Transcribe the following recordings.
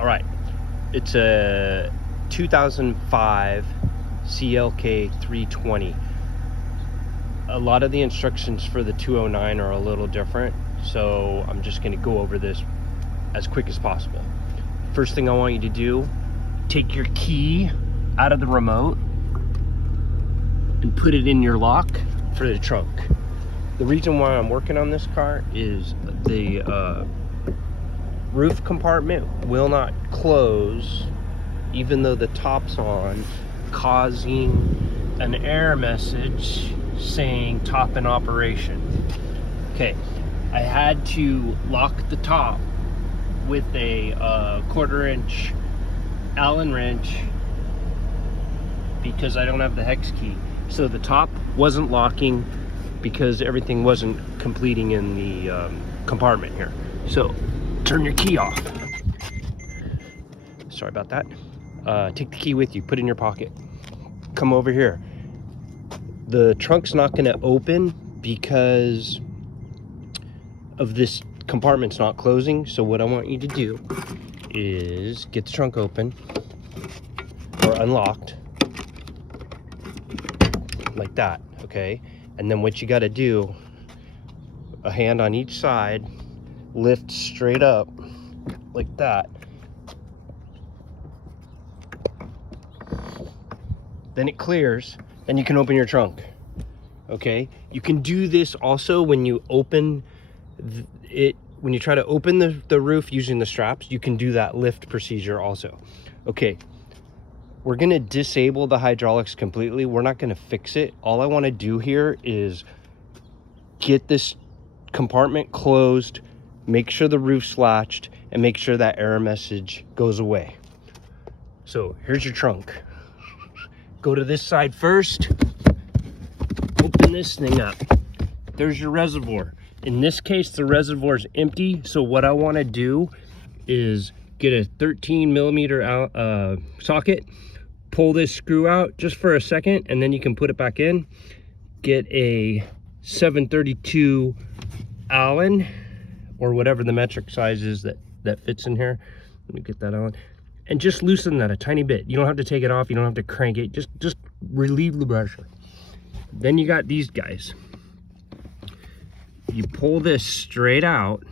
All right, it's a 2005 CLK320. A lot of the instructions for the 209 are a little different, so I'm just going to go over this as quick as possible. First thing I want you to do, take your key out of the remote and put it in your lock for the trunk. The reason why I'm working on this car is the roof compartment will not close even though the top's on, causing an error message saying top in operation. Okay, I had to lock the top with a 1/4 inch Allen wrench because I don't have the hex key. So the top wasn't locking because everything wasn't completing in the compartment here. So turn your key off. Sorry about that. Take the key with you, put it in your pocket. Come over here. The trunk's not gonna open because of this compartment's not closing. So what I want you to do is get the trunk open or unlocked like that, okay? And then what you gotta do, a hand on each side, lift straight up like that. Then it clears, then you can open your trunk, okay? You can do this also when you open it, when you try to open the roof using the straps, you can do that lift procedure also. Okay, we're gonna disable the hydraulics completely. We're not gonna fix it. All I wanna do here is get this compartment closed, make sure the roof's latched, and make sure that error message goes away. So here's your trunk. Go to this side first, open this thing up. There's your reservoir. In this case, the reservoir is empty. So what I wanna do is get a 13mm socket, pull this screw out just for a second, and then you can put it back in. Get a 732 Allen, or whatever the metric size is that fits in here. Let me get that on. And just loosen that a tiny bit. You don't have to take it off, you don't have to crank it, just relieve the pressure. Then you got these guys. You pull this straight out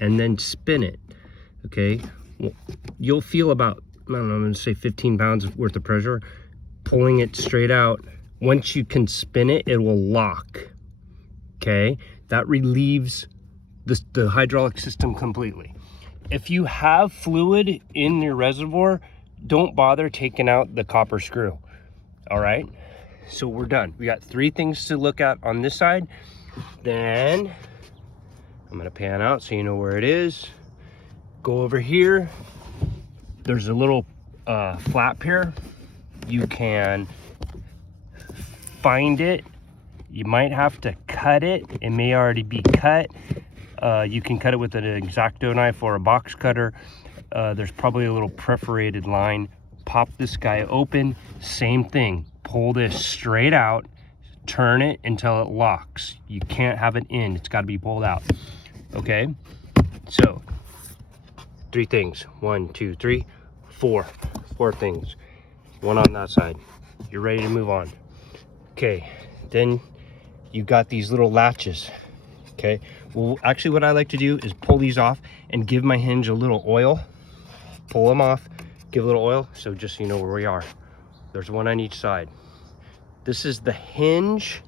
and then spin it, okay? Well, you'll feel about, I don't know, I'm gonna say 15 pounds worth of pressure. Pulling it straight out, once you can spin it, it will lock, okay? That relieves the hydraulic system completely. If you have fluid in your reservoir, don't bother taking out the copper screw, all right? So we're done. We got 3 things to look at on this side. Then I'm gonna pan out so you know where it is. Go over here. There's a little flap here. You can find it. You might have to cut it. It may already be cut. You can cut it with an X-Acto knife or a box cutter. There's probably a little perforated line. Pop this guy open, same thing. Pull this straight out, turn it until it locks. You can't have it in, it's gotta be pulled out, okay? So, 3 things, 1, 2, 3, 4 things. 1 on that side. You're ready to move on. Okay, then you got these little latches. Okay, well, actually what I like to do is pull these off and give my hinge a little oil. Pull them off, give a little oil. So just so you know where we are, there's 1 on each side. This is the hinge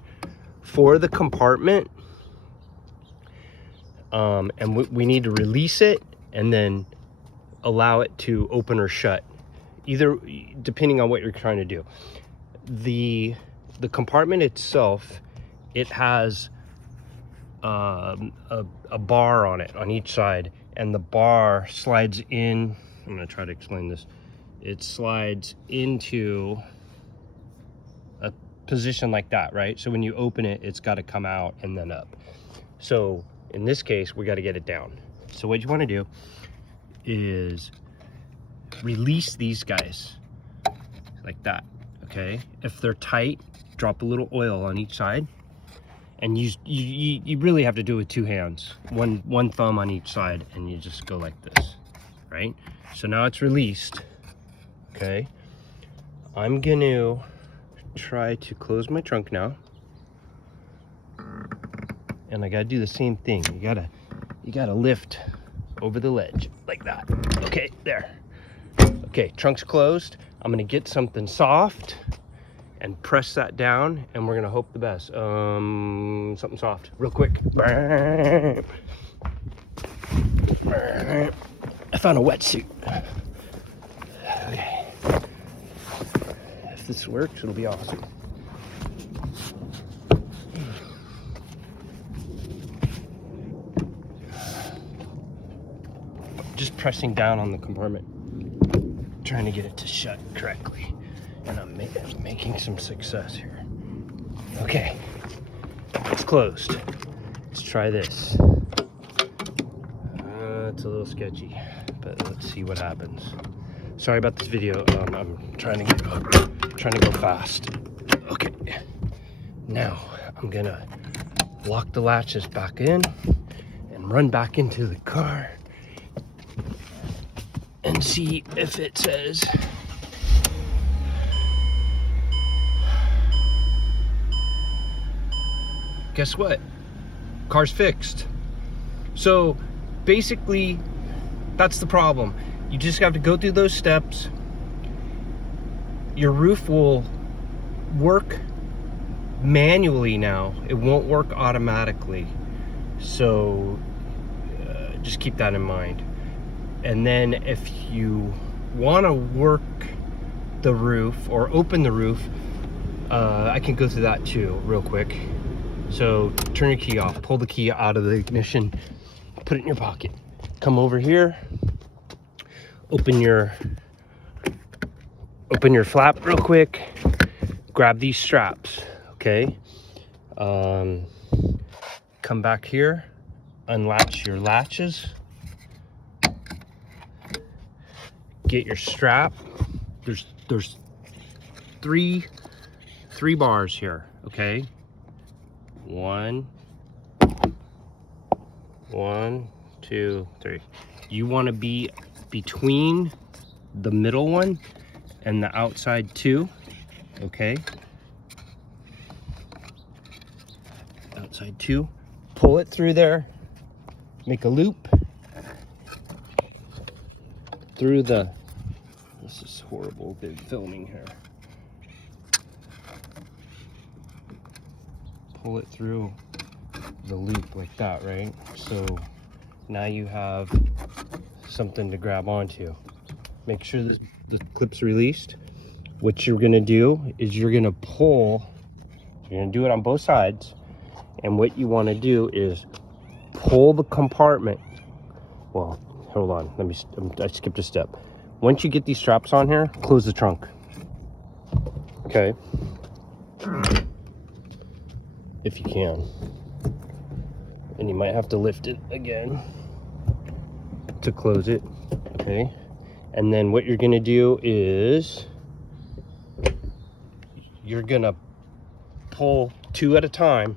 for the compartment. And we need to release it and then allow it to open or shut, either depending on what you're trying to do. The compartment itself, it has a bar on it on each side, and the bar slides in. I'm going to try to explain this. It slides into a position like that, right? So when you open it, it's got to come out and then up. So in this case, we got to get it down. So what you want to do is release these guys like that, okay? If they're tight, drop a little oil on each side. And you really have to do it with 2 hands, one thumb on each side, and you just go like this. right? So now it's released, okay? I'm gonna try to close my trunk now. And I gotta do the same thing. You gotta lift over the ledge like that. Okay, there. Okay, trunk's closed. I'm gonna get something soft and press that down, and we're gonna hope the best. Something soft, real quick. I found a wetsuit. Okay. If this works, it'll be awesome. Just pressing down on the compartment, trying to get it to shut correctly, and I'm making some success here. Okay, it's closed. Let's try this. It's a little sketchy, but let's see what happens. Sorry about this video. I'm trying to go fast. Okay, now I'm gonna lock the latches back in and run back into the car and see if it says guess what? Car's fixed. So basically that's the problem. You just have to go through those steps. Your roof will work manually now. It won't work automatically. So just keep that in mind. And then if you want to work the roof or open the roof, I can go through that too real quick. So turn your key off, pull the key out of the ignition, put it in your pocket, come over here, open your flap real quick, grab these straps, okay? Come back here, unlatch your latches, get your strap. There's three bars here, okay? One, 2, 3. You want to be between the middle one and the outside two, okay? Outside two, pull it through there, make a loop through the, this is horrible filming here. Pull it through the loop like that, right? So now you have something to grab onto. Make sure the clip's released. What you're gonna do is you're gonna pull, you're gonna do it on both sides, and what you wanna do is pull the compartment. Well, hold on, I skipped a step. Once you get these straps on here, close the trunk. Okay. If you can. And you might have to lift it again to close it, okay? And then what you're gonna do is you're gonna pull two at a time,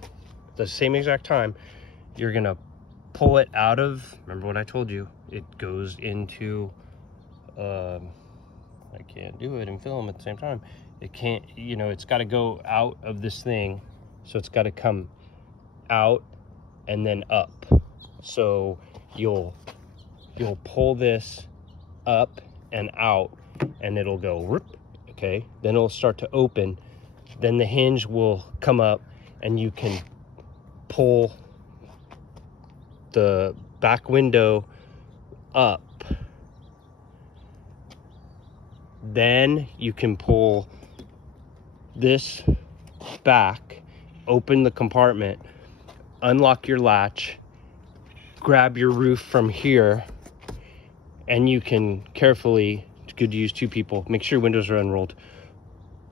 the same exact time. You're gonna pull it out of, remember what I told you, it goes into, I can't do it and film at the same time. It can't, you know, it's gotta go out of this thing. So it's gotta come out and then up. So you'll pull this up and out and it'll go whoop, okay? Then it'll start to open. Then the hinge will come up and you can pull the back window up. Then you can pull this back, open the compartment, unlock your latch, grab your roof from here, and you can carefully, it's good to use two people, make sure your windows are unrolled,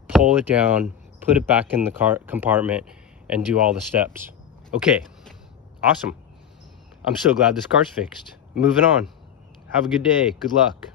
pull it down, put it back in the car compartment, and do all the steps. Okay, awesome. I'm so glad this car's fixed. Moving on. Have a good day. Good luck.